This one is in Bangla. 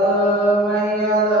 من